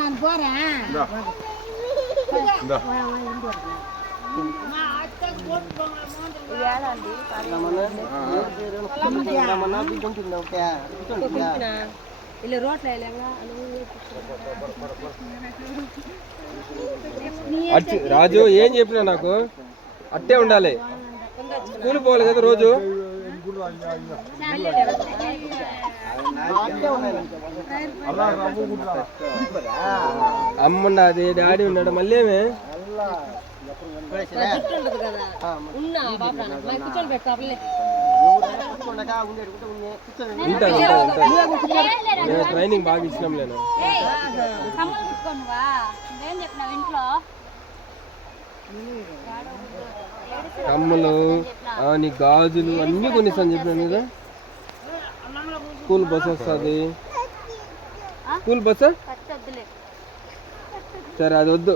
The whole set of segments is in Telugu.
நான் போறேன். రాజు ఏం చెప్పినా నాకు అట్టే ఉండాలి. స్కూల్ పోవాలి కదా రోజు. అమ్మ ఉన్నది, డాడీ ఉన్నాడు, మళ్ళీ ఏమే ట్రైనింగ్ బాగా ఇచ్చినాం. నేను కమ్మలు, నీ గాజులు అన్నీ కొనిస్తాను చెప్పినాను కదా. స్కూల్ బస్ వస్తుంది. స్కూల్ బస్సు సరే, అది వద్దు.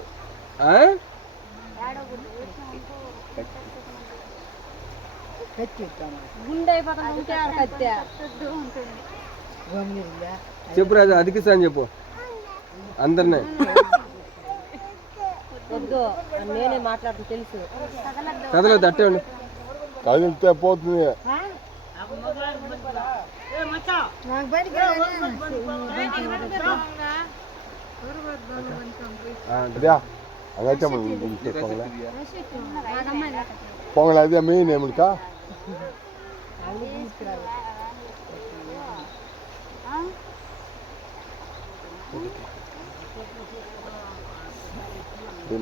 చెప్పు రాజు, అదికిస్తా అని చెప్పు అందరినీ. నేనే మాట్లాడుతూ తెలుసు. కదలదు, అట్టే ఉండు. కదిలితే పోతుంది. పొంగల్ అదే మెయిన్ ఏమికా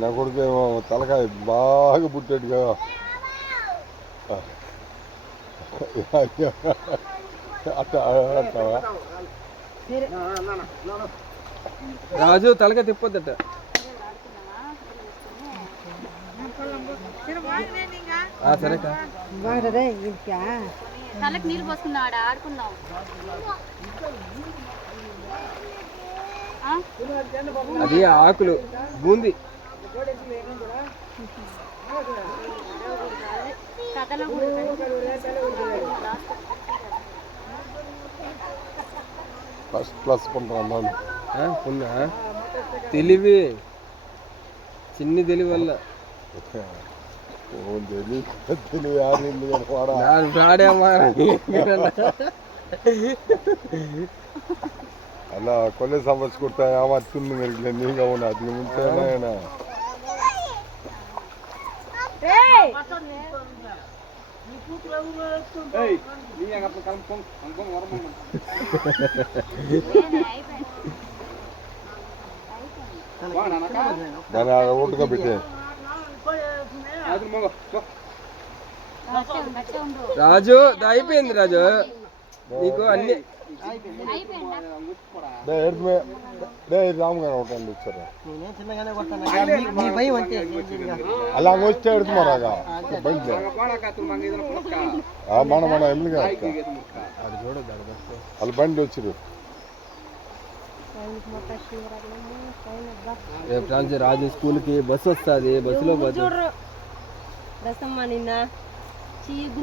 నా కొడుకు తలకాయ బాగా పుట్టాడుగా. రాజు తలకాయ తిప్పొద్దట. సరే తలకు నీళ్ళు పోసుకుందాం, ఆడ ఆడుకుందాం. అది ఆకులు బూంది. First class పంపున్నా. తెలివి, చిన్ని తెలివి వల్ల అలా కొన్నే సంవత్సరం ఏమవుతుంది మీరు నీగా ఉన్నా అది ముంచేనా దాని ఒట్టుగా పెట్టే. రాజు అయిపోయింది. రాజు నీకు అన్ని రాముగారు ఒకటండి ఇచ్చారు. అలా వచ్చే ఎడుతున్నారాగా బండి మన ఎమ్మెల్యే వాళ్ళు బండి వచ్చారు. రాజు స్కూల్కి బస్సు వస్తుంది. బస్సులో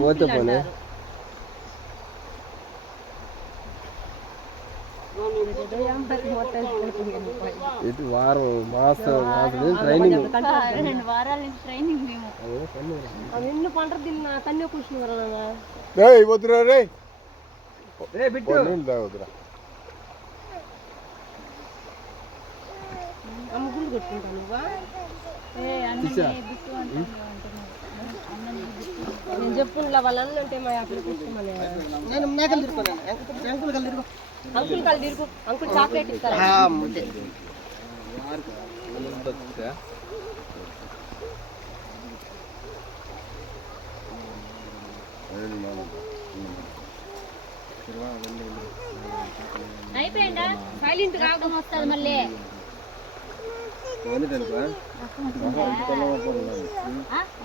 పోతే పోనీ. ఇది వారం మాసం ట్రైనింగ్. వద్దురా రే వద్దురా. నేను చెప్పుండ్లా వాళ్ళందరూ ఉంటే మా అప్లికేషన్ అంకుల్ కళ్ళు తిరుగు. అంకుల్ చాక్లెట్ ఇస్తారా? అయిపోయిందా? సైలెంట్ రాగం వస్తుంది మళ్ళీ.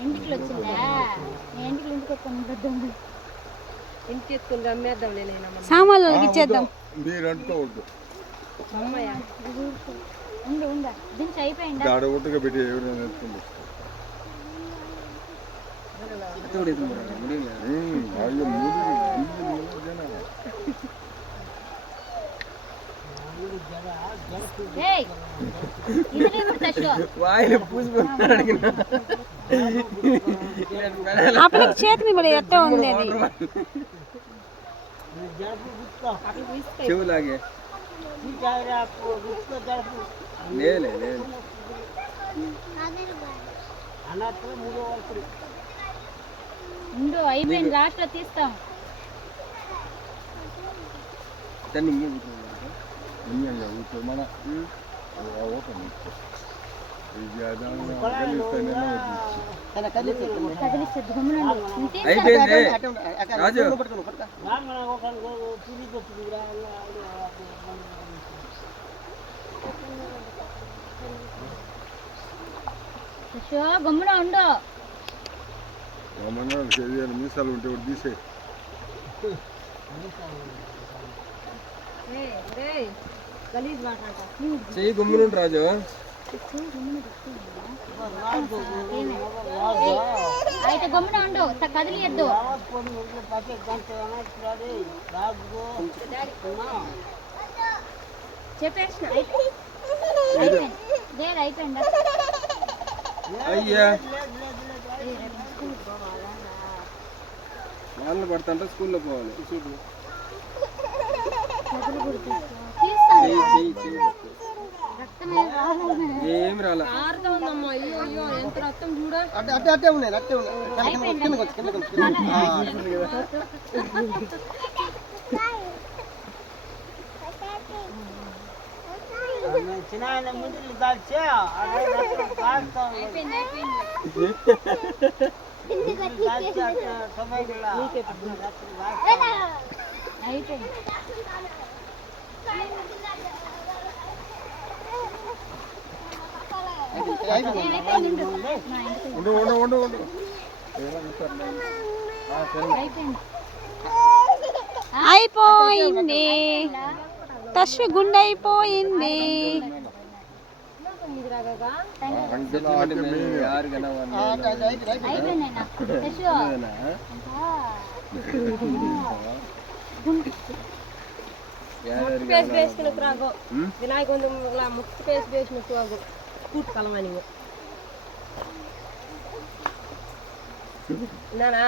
ఇంటికి వచ్చిందా? ఇంటికి వచ్చి ఇంటికి ఎత్తుకుని రమ్మేద్దాం. సామాన్లు ఇచ్చేద్దాం. మీరు అంటుకోవద్దు. దించి అయిపోయిందా? ఒట్టుగా పెట్టి ఎవరైనా ఎత్తుకుంది. ఏయ్ ఇది ఇప్పుడు తషో వాయిలో పూసుకుంటాడు అడిగిన అప్పుడు చేతిని మరి ఎట్ట ఉంది అది చెవులాగే లేదు లేదు ఉండు అయిపోయింది లాస్ట్ లో తీస్తాం దాన్ని మన ఓపెన్ కదిలిస్తుంది గమ్మునండి అయిపోయింది రాజు తషో గమ్మున ఉండు మీసాలు ఉంటే ఒకటి తీసే గలీజ్ మాట్లాడతా చెయ్యి గుమ్మునుంటు రాజు అయితే గమ్మున ఉండు కదిలియద్దు చెప్పేసిన అయిపోయింది లేదు అయిపోయిందా అయ్యా వాళ్ళు పడుతుంటే స్కూల్లో పోవాలి చెయ్యి చెయ్యి చెయ్యి ఏం రాలా ఆరుతా ఉందమ్మా అయ్యో అయ్యో ఎంత రక్తం చూడ అయిపోయింది తషు గుండె అయిపోయింది పేస్ట్ వేసుకుని త్రాగో వినాయక ముక్కు పేస్ట్ వేసినట్టు ఆగో కూట్ కలమని నానా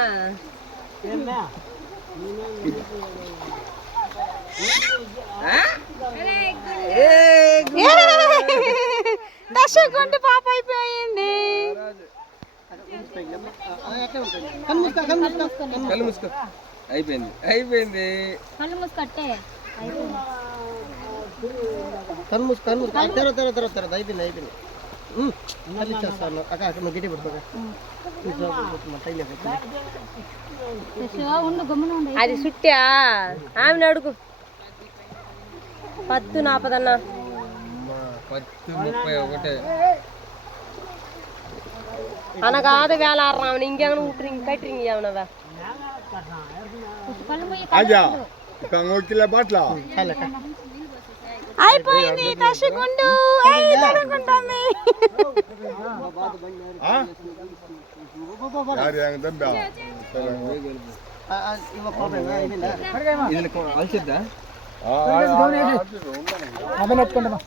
తషు గుండె పాప అయిపోయింది కళ్ళు మూసుకో అయిపోయింది అయిపోయింది కళ్ళు మూసుకట్టే అయిపోయింది ఇచ్చేస్తాను అక్క నువ్వు గిట్టి పెట్టుకో ఉండు గమ్మున ఉండు అది సుట్టా ఆమెను అడుగు 10:40 10:31 అనగాద వేళ ఆడరామని ఇంకేమైనా ఉట్రింగ్ కట్రింగ్ ఏమన్నావా కళ్ళు మూయి బాట్ల అయిపోయింది తషు గుండు అనుకుంటుంది ఇది అలసిద్దా అదే నొప్పుకుంటున్నా